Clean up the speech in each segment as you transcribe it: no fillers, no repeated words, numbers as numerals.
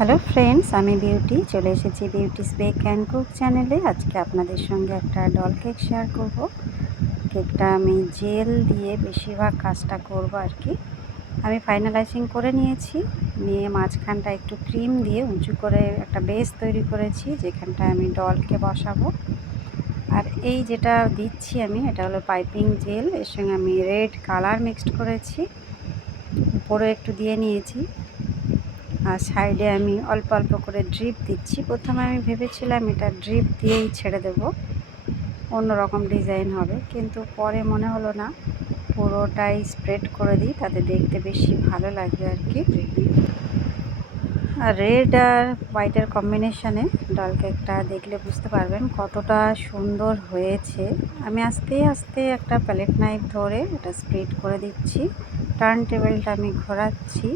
Hello friends, আমি beauty চলে এসেছি বিউটিস বেক অ্যান্ড কুক চ্যানেলে। আজকে আপনাদের সঙ্গে একটা ডল কেক শেয়ার করব। কেকটা আমি জেল দিয়ে বেশিরভাগ কাজটা করব আর কি। আমি ফাইনালাইজিং করে নিয়েছি, নিয়ে মাঝখানটা একটু ক্রিম দিয়ে উঁচু করে একটা বেস তৈরি করেছি, যেখানটায় আমি ডলকে বসাবো। আর এই যেটা দিচ্ছি আমি, এটা হলো পাইপিং জেল, এর সঙ্গে আমি রেড কালার মিক্সড করেছি, উপরে একটু দিয়ে নিয়েছি। আর সাইডে আমি অল্প অল্প করে ড্রিপ দিচ্ছি। প্রথমে আমি ভেবেছিলাম এটা ড্রিপ দিয়েই ছেড়ে দেব, অন্যরকম ডিজাইন হবে, কিন্তু পরে মনে হলো না, পুরোটাই স্প্রেড করে দিই, তাতে দেখতে বেশি ভালো লাগবে আর কি। আর রেড আর হোয়াইটের কম্বিনেশানে ডল কেকটা দেখলে বুঝতে পারবেন কতটা সুন্দর হয়েছে। আমি আস্তে আস্তে একটা প্যালেট নাইফ ধরে এটা স্প্রেড করে দিচ্ছি। টার্ন টেবিলটা আমি ঘোরাচ্ছি,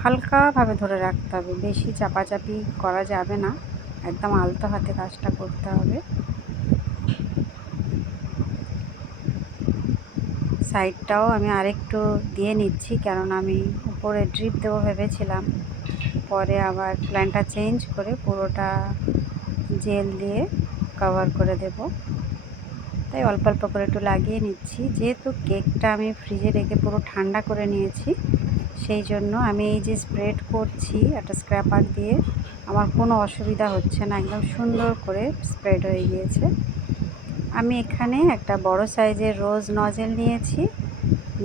হালকাভাবে ধরে রাখতে হবে, বেশি চাপাচাপি করা যাবে না, একদম আলতো হাতে কাজটা করতে হবে। সাইডটাও আমি আরেকটু দিয়ে নিচ্ছি, কারণ আমি উপরে ড্রিপ দেবো ভেবেছিলাম, পরে আবার প্ল্যানটা চেঞ্জ করে পুরোটা জেল দিয়ে কভার করে দেব, তাই অল্প অল্প করে একটু লাগিয়ে নিচ্ছি। যেহেতু কেকটা আমি ফ্রিজে রেখে পুরো ঠান্ডা করে নিয়েছি, সেই জন্য আমি এই যে স্প্রেড করছি একটা স্ক্র্যাপার দিয়ে, আমার কোনো অসুবিধা হচ্ছে না, একদম সুন্দর করে স্প্রেড হয়ে গিয়েছে। আমি এখানে একটা বড় সাইজের রোজ নজেল নিয়েছি,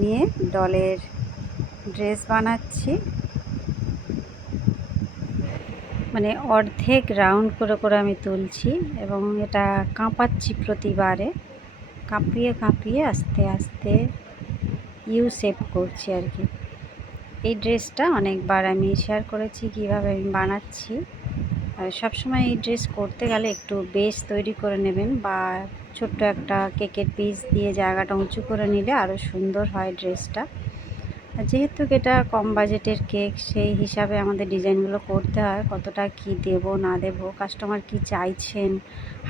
নিয়ে ডলের ড্রেস বানাচ্ছি, মানে অর্ধেক রাউন্ড করে করে আমি তুলছি এবং এটা কাঁপাচ্ছি প্রতিবারে, কাঁপিয়ে কাঁপিয়ে আস্তে আস্তে ইউ শেপ করছি আর কি। এই ড্রেসটা অনেকবার আমি শেয়ার করেছি কীভাবে আমি বানাচ্ছি। সবসময় এই ড্রেস করতে গেলে একটু বেস তৈরি করে নেবেন, বা ছোট্ট একটা কেকের পিস দিয়ে জায়গাটা উঁচু করে নিলে আরও সুন্দর হয় ড্রেসটা। যেহেতু এটা কম বাজেটের কেক, সেই হিসাবে আমাদের ডিজাইনগুলো করতে হয়, কতটা কি দেব না দেব, কাস্টমার কি চাইছেন,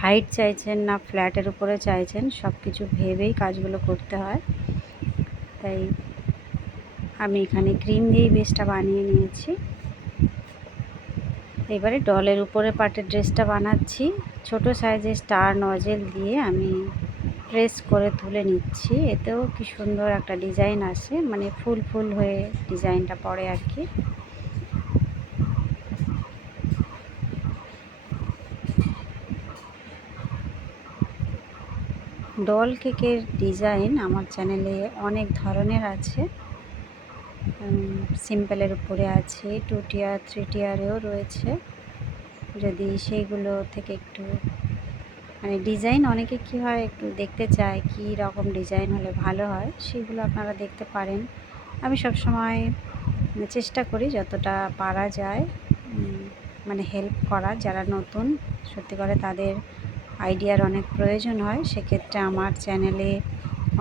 হাইট চাইছেন না ফ্ল্যাটের উপরে চাইছেন, সব কিছু ভেবেই কাজগুলো করতে হয়। তাই আমি এখানে ক্রিম দিয়েই বেসটা বানিয়ে নিয়েছি। এবারে ডলের উপরে পাটের ড্রেসটা বানাচ্ছি। ছোট সাইজের স্টার নজেল দিয়ে আমি প্রেস করে তুলে নিচ্ছি, এতেও কি সুন্দর একটা ডিজাইন আসে, মানে ফুল ফুল হয়ে ডিজাইনটা পড়ে আর কি। ডল কেকের ডিজাইন আমার চ্যানেলে অনেক ধরনের আছে, সিম্পলের উপরে আছে, 2 টিয়ার 3 টিয়ারেও রয়েছে। যদি সেইগুলো থেকে একটু মানে ডিজাইন, অনেকে কি হয় একটু দেখতে চায় কী রকম ডিজাইন হলে ভালো হয়, সেগুলো আপনারা দেখতে পারেন। আমি সবসময় চেষ্টা করি যতটা পারা যায় মানে হেল্প করা, যারা নতুন সত্যি করে তাদের আইডিয়ার অনেক প্রয়োজন হয়, সেক্ষেত্রে আমার চ্যানেলে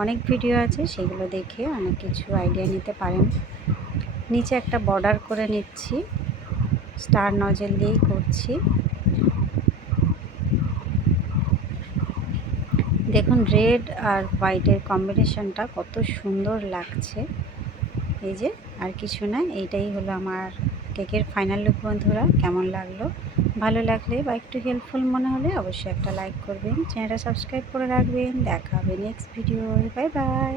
অনেক ভিডিও আছে, সেগুলো দেখে অনেক কিছু আইডিয়া নিতে পারেন। নিচে একটা বর্ডার করে নিচ্ছি, স্টার নজেল দিয়েই করছি। দেখুন রেড আর হোয়াইটের কম্বিনেশনটা কত সুন্দর লাগছে। এই যে, আর কিছু না, এইটাই হলো আমার কেকের ফাইনাল লুক। বন্ধুরা, কেমন লাগলো? ভালো লাগলে বা একটু হেল্পফুল মনে হলে অবশ্যই একটা লাইক করবেন, চ্যানেলটা সাবস্ক্রাইব করে রাখবেন। দেখা হবে নেক্সট ভিডিও। Bye bye.